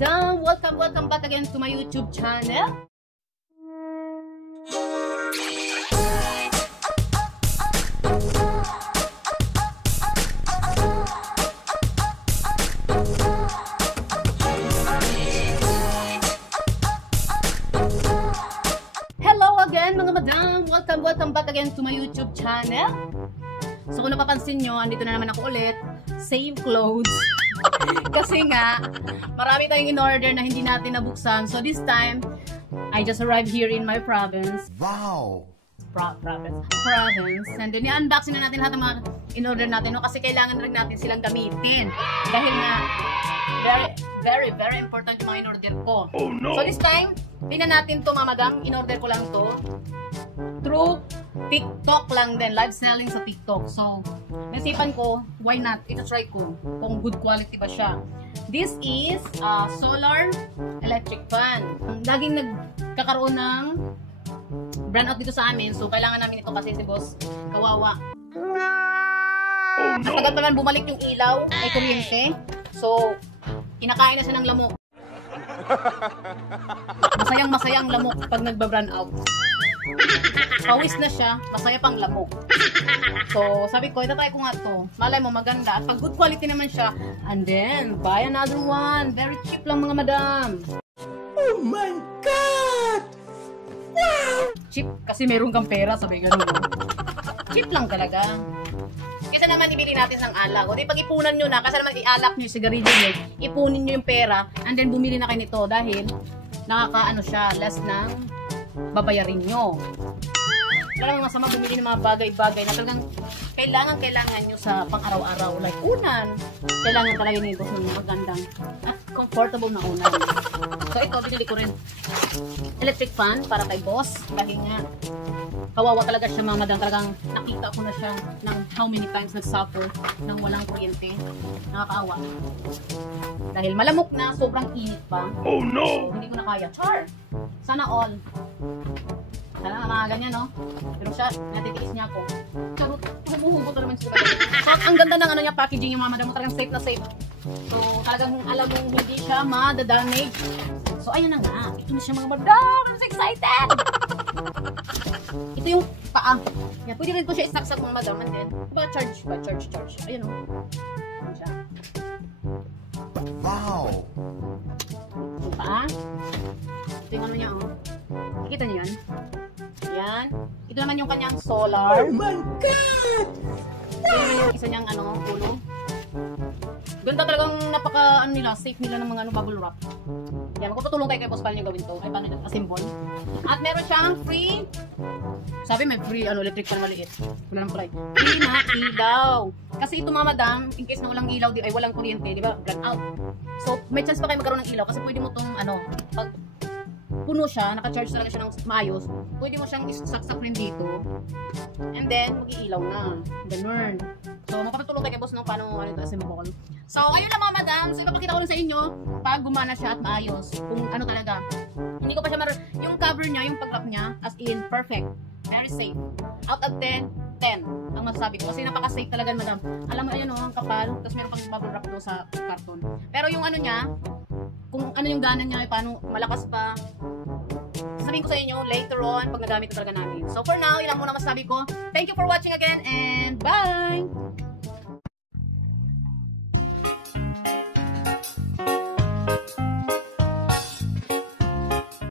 madam! Welcome back again to my YouTube channel. Hello again mga madam! Welcome back again to my YouTube channel. So kung napapansin nyo, andito na naman ako ulit. Same clothes. Kasi nga, marami tayong in-order na hindi natin nabuksan. So this time, I just arrived here in my province. Wow! Province. And then, i-unboxing na natin lahat ng mga in-order natin. No? Kasi kailangan rin natin silang gamitin. Dahil nga, very important yung mga in-order ko. Oh no! So this time, tingnan natin to mga madam. In-order ko lang to. Through TikTok lang din. Live selling sa TikTok. So, nasipan ko, why not? Ito-try ko kung good quality ba siya. This is solar electric fan. Laging nagkakaroon ng brand out dito sa amin. So, kailangan namin ito kasi si boss kawawa. Oh no! Tagal pa man bumalik yung ilaw ay kuryente. So, kinakain na siya ng lamok. Masayang lamok pag nagba-brand out. Pawis na siya, masaya pang lamok. So, sabi ko, itatry ko nga to. Malay mo, maganda. At pag good quality naman siya, and then, buy another one. Very cheap lang mga madam. Oh my God! Wow! Cheap kasi meron kang pera, sabi gano'n. Cheap lang talaga. Kasi naman ibili natin ng alak. O di pag-ipunan nyo na, kasi naman i-alak nyo yung sigarilyo nyo, ipunin nyo yung pera, and then bumili na kayo nito dahil nakakaano siya, less ng babayarin nyo. Wala namang masama bumili ng mga bagay-bagay na talagang kailangan nyo sa pang-araw-araw. Like unan, kailangan talaga nito ng magandang at comfortable na unan. So ito, binili ko rin electric fan para kay boss. Dahil nga, kawawa talaga siya mga madam. Talagang nakita ko na siya ng how many times nag-suffer ng walang kuryente. Nakakaawa. Dahil malamok na, sobrang init pa. Oh no! So, hindi ko na kaya. Char! Sana all. Sana mga ganyan, no? Pero siya, natitiis niya ako. Charot, humuhugot naman siya. So, ang ganda ng ano niya, packaging yung mga madam. Talagang safe na safe. So, talagang alam mong hindi siya madadamage. So, ayun na nga. Ito na siya mga madam. I'm so excited! Ito yung paa. Yan, pwede rin ko siya isaksak mga madam. And then, diba charge ba? Charge. Ayun, no? Ayun siya. Wow! Yung paa. Ito yung ano niya, oh. Nakikita niyo yan? Yan. Ito naman yung kanyang solar. Oh my God! Ito naman yung isa niyang ano, ulo. Ganda talagang napaka ano nila, safe nila ng mga ano, bubble wrap. Yan, magpapatulong kayo kay Boss paano yung gawin to. Ay, paano yung assemble. At meron siyang free, sabi may free ano, electric fan maliit. Wala naman kulay. Free na ilaw. Kasi ito mga madam, in case na walang ilaw, ay walang kuryente, di ba? Brand out. So, may chance pa kayo magkaroon ng ilaw kasi pwede mo tong ano, pag puno siya, naka-charge talaga siya ng maayos, pwede mo siyang isaksak rin dito. And then, mag-iilaw na. Ganun. So, mapapatulong kayo boss no, paano ano ito assemble. So, ayun lang mga madam. So, ipapakita ko rin sa inyo pag gumana siya at maayos. Kung ano talaga. Hindi ko pa siya yung cover niya, yung pag-wrap niya, as in, perfect. Very safe. Out of 10, 10 ang masasabi ko. Kasi napaka-safe talaga madam. Alam mo, ayun o, ang kapal. Tapos meron pang bubble wrap doon sa karton. Pero yung ano niya, kung ano yung gana niya, paano malakas pa, sabihin ko sa inyo later on pag nagamit na talaga namin. So for now, yun lang muna masasabi ko. Thank you for watching again and bye!